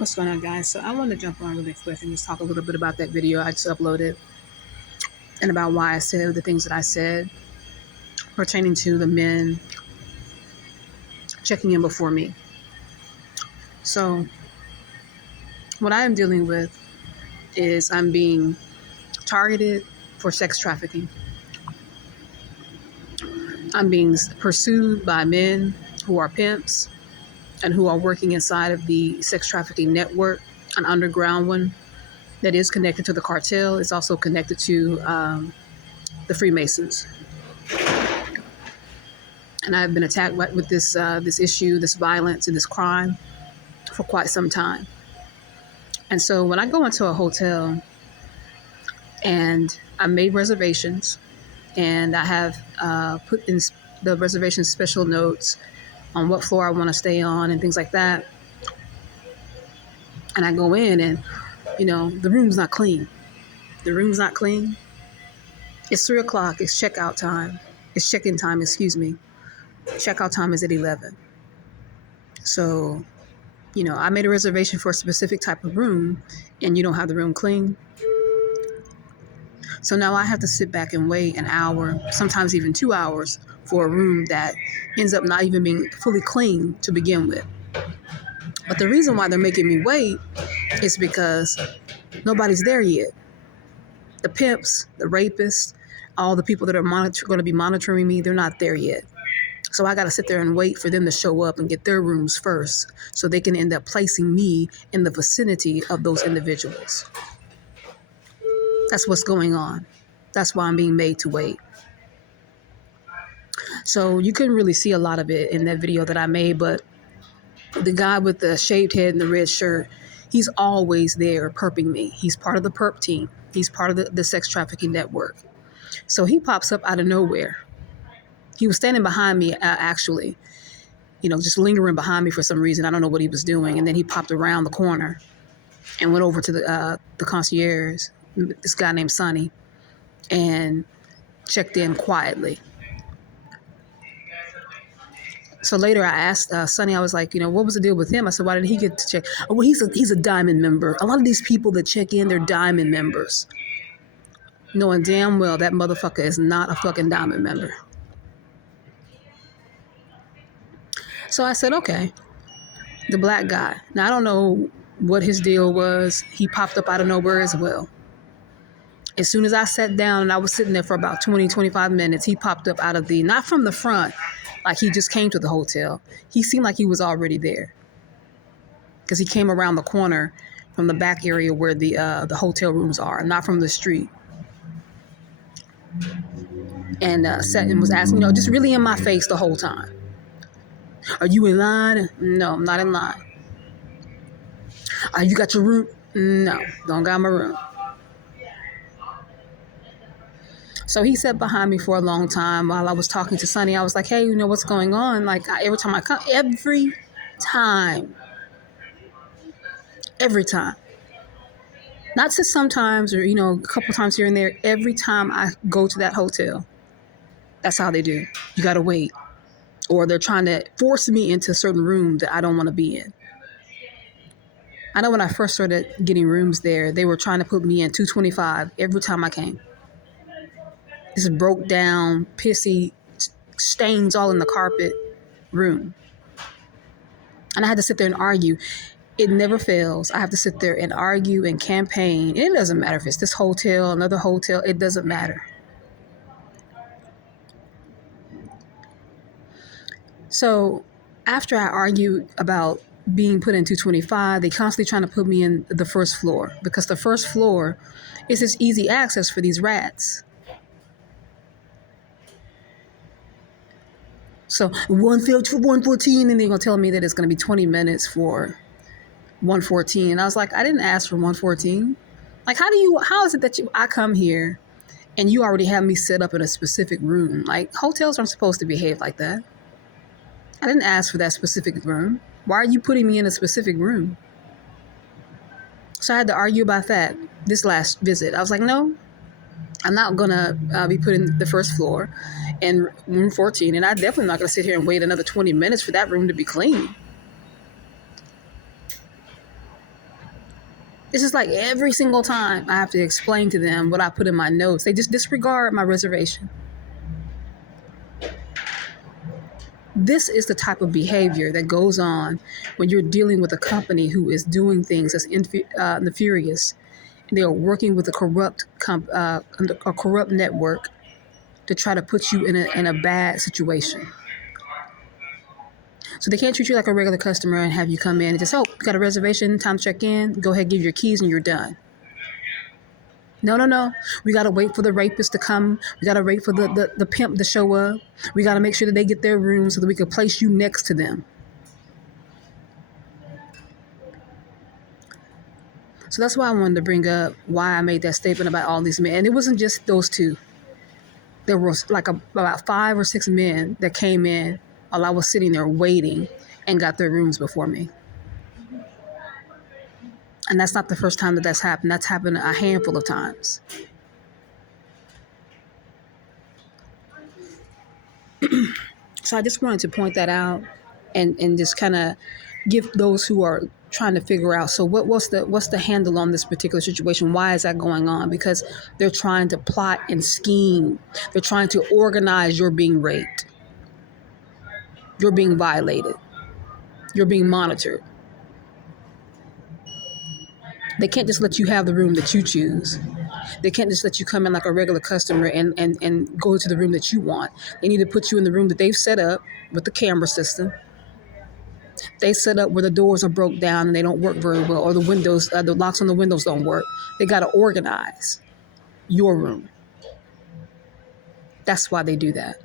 What's going on, guys? So I want to jump on really quick and just talk a little bit about that video I just uploaded and about why I said the things that I said pertaining to the men checking in before me. So what I am dealing with is I'm being targeted for sex trafficking. I'm being pursued by men who are pimps and who are working inside of the sex trafficking network, an underground one that is connected to the cartel. It's also connected to the Freemasons. And I've been attacked with this issue, this violence, and this crime for quite some time. And so when I go into a hotel and I made reservations and I have put in the reservation special notes on what floor I want to stay on and things like that. And I go in and, the room's not clean. The room's not clean. It's 3:00. It's checkout time. It's check-in time, excuse me. Checkout time is at 11. So, I made a reservation for a specific type of room and you don't have the room clean. So now I have to sit back and wait an hour, sometimes even 2 hours for a room that ends up not even being fully clean to begin with. But the reason why they're making me wait is because nobody's there yet. The pimps, the rapists, all the people that are going to be monitoring me, they're not there yet. So I got to sit there and wait for them to show up and get their rooms first so they can end up placing me in the vicinity of those individuals. That's what's going on. That's why I'm being made to wait. So you couldn't really see a lot of it in that video that I made, but the guy with the shaved head and the red shirt, he's always there perping me. He's part of the perp team. He's part of the sex trafficking network. So he pops up out of nowhere. He was standing behind me, actually, just lingering behind me for some reason. I don't know what he was doing. And then he popped around the corner and went over to the concierge, this guy named Sonny, and checked in quietly. So later I asked Sonny, I was like, what was the deal with him? I said, why did he get to check? Oh, well, he's a diamond member. A lot of these people that check in, they're diamond members. Knowing damn well that motherfucker is not a fucking diamond member. So I said, okay, the black guy. Now, I don't know what his deal was. He popped up out of nowhere as well. As soon as I sat down and I was sitting there for about 20, 25 minutes, he popped up out of not from the front, like he just came to the hotel. He seemed like he was already there because he came around the corner from the back area where the hotel rooms are, not from the street. And sat and was asking, just really in my face the whole time. Are you in line? No, I'm not in line. You got your room? No, don't got my room. So he sat behind me for a long time while I was talking to Sonny. I was like, hey, what's going on? Like every time I come, every time. Not just sometimes or, a couple times here and there. Every time I go to that hotel, that's how they do. You got to wait. Or they're trying to force me into a certain room that I don't want to be in. I know when I first started getting rooms there, they were trying to put me in 225 every time I came. This broke down, pissy, stains all in the carpet room. And I had to sit there and argue. It never fails. I have to sit there and argue and campaign. And it doesn't matter if it's this hotel, another hotel. It doesn't matter. So after I argue about being put in 225, they constantly trying to put me in the first floor because the first floor is this easy access for these rats. So 114, and they're going to tell me that it's going to be 20 minutes for 114. And I was like, I didn't ask for 114. Like, how is it that I come here and you already have me set up in a specific room? Like, hotels aren't supposed to behave like that. I didn't ask for that specific room. Why are you putting me in a specific room? So I had to argue about that this last visit. I was like, no, I'm not going to be put in the first floor in room 14. And I'm definitely not going to sit here and wait another 20 minutes for that room to be clean. It's just like every single time I have to explain to them what I put in my notes. They just disregard my reservation. This is the type of behavior that goes on when you're dealing with a company who is doing things that's nefarious. They are working with a corrupt network to try to put you in a bad situation. So they can't treat you like a regular customer and have you come in and just, oh, you got a reservation, time to check in, go ahead, give your keys, and you're done. No, no, no. We got to wait for the rapist to come. We got to wait for the pimp to show up. We got to make sure that they get their room so that we can place you next to them. So that's why I wanted to bring up why I made that statement about all these men. And it wasn't just those two. There was like about 5 or 6 men that came in while I was sitting there waiting and got their rooms before me. And that's not the first time that that's happened. That's happened a handful of times. So I just wanted to point that out and just kind of give those who are trying to figure out, so what's the handle on this particular situation? Why is that going on? Because they're trying to plot and scheme. They're trying to organize your being raped. You're being violated. You're being monitored. They can't just let you have the room that you choose. They can't just let you come in like a regular customer and go to the room that you want. They need to put you in the room that they've set up with the camera system. They set up where the doors are broke down and they don't work very well, or the windows, the locks on the windows don't work. They got to organize your room. That's why they do that.